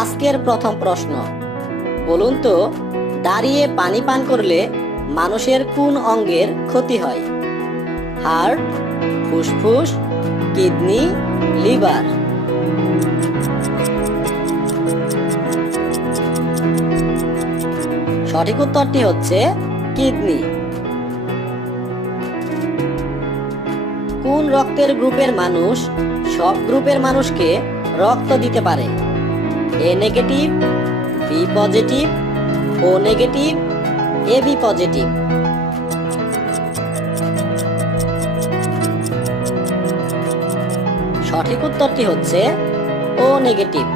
আজকের প্রথম প্রশ্ন, বলুন তো দাঁড়িয়ে পানি পান করলে মানুষের কোন অঙ্গের ক্ষতি হয়? হার্ট, ফুসফুস, কিডনি, লিভার? সঠিক উত্তরটি হচ্ছে কিডনি। কোন রক্তের গ্রুপের মানুষ সব গ্রুপের মানুষকে রক্ত দিতে পারে? এ negative, B positive, O negative, A B positive? সঠিক উত্তরটি হচ্ছে ও নেগেটিভ।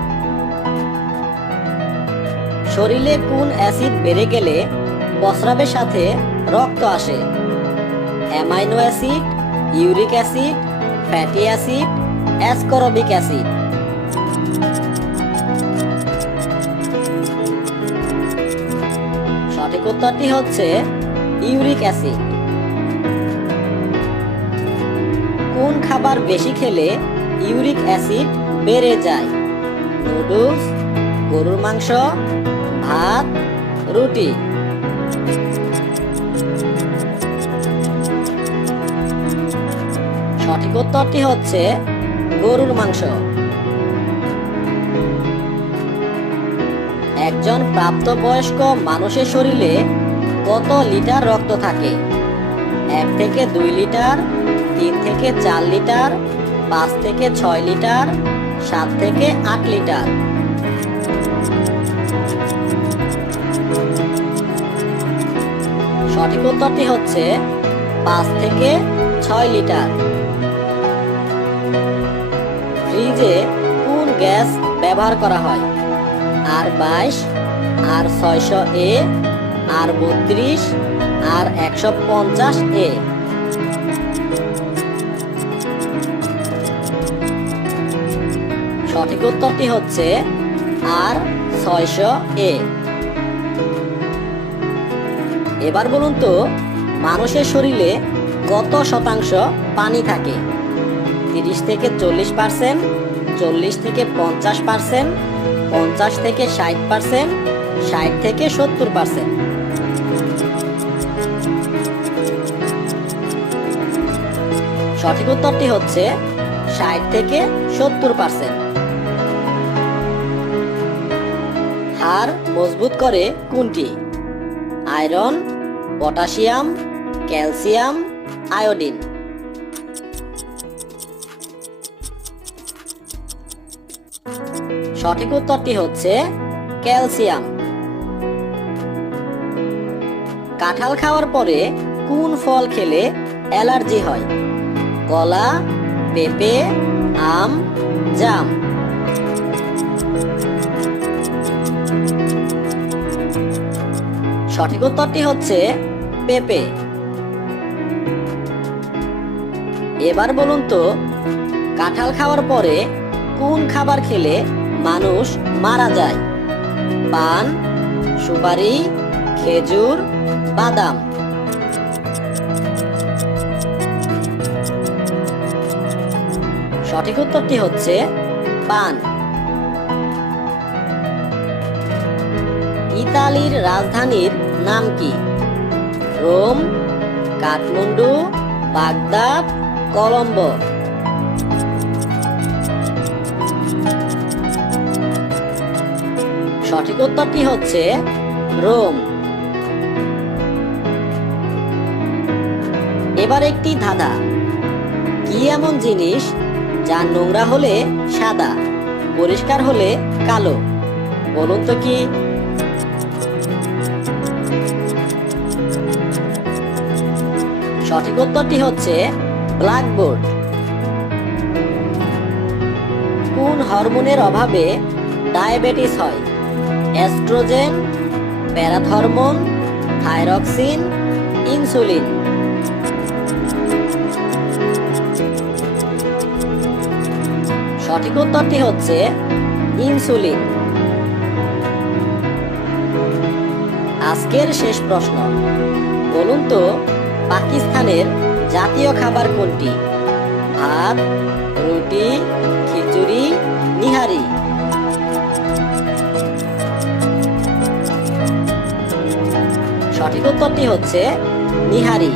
শরীরে কোন অ্যাসিড বেড়ে গেলে প্রস্রাবের সাথে রক্ত আসে? Amino acid, uric acid, fatty acid, ascorbic acid? সঠিক উত্তরটি হচ্ছে ইউরিক অ্যাসিড। কোন খাবার বেশি খেলে ইউরিক অ্যাসিড বেড়ে যায়? নুডলস, গরুর মাংস, ভাত, রুটি? সঠিক উত্তরটি হচ্ছে গরুর মাংস। একজন প্রাপ্তবয়স্ক মানুষের শরীরে কত লিটার রক্ত থাকে? 1 থেকে 2 লিটার, 3 থেকে 4 লিটার, 5 থেকে 6 লিটার, 7 থেকে 8 লিটার? সঠিক উত্তরটি হচ্ছে 5 থেকে 6 লিটার। ফ্রিজে কোন গ্যাস ব্যবহার করা হয়? R22, R600A, R32, R150A? সঠিক উত্তরটি হচ্ছে R600A। এবার বলুন তো মানুষের শরীরে কত শতাংশ পানি থাকে? 30 থেকে 40%, 40 থেকে 50%, 50 থেকে 60%, 60 থেকে 70%? সঠিক উত্তরটি হচ্ছে 60 থেকে 70%। হাড় মজবুত করে কোনটি? Iron, potassium, calcium, iodine? সঠিক উত্তরটি হচ্ছে ক্যালসিয়াম। কাঁঠাল খাওয়ার পরে কোন ফল খেলে অ্যালার্জি হয়? কলা, পেঁপে, আম, জাম? সঠিক উত্তরটি হচ্ছে পেঁপে। এবার বলুন তো কাঁঠাল খাওয়ার পরে কোন খাবার খেলে মানুষ মারা যায়? পান, সুপারি, খেজুর, বাদাম? সঠিক উত্তরটি হচ্ছে পান। ইতালির রাজধানীর নাম কি? Rome, Kathmandu, Baghdad, Colombo? সঠিক উত্তরটি হচ্ছে রোম। এবার একটি ধাঁধা, কি এমন জিনিস যা নোংরা হলে সাদা, পরিষ্কার হলে কালো? বলুন তো কি? সঠিক উত্তরটি হচ্ছে ব্ল্যাকবোর্ড। কোন হরমোনের অভাবে ডায়াবেটিস হয়? Oestrogen, parathormone, thyroxine, insulin? সঠিক উত্তরটি হচ্ছে ইনসুলিন। আজকের শেষ প্রশ্ন, বলুন তো পাকিস্তানের জাতীয় খাবার কোনটি? ভাত, রুটি, খিচুড়ি, নিহারি? সঠিক উত্তরটি হচ্ছে নিহারি।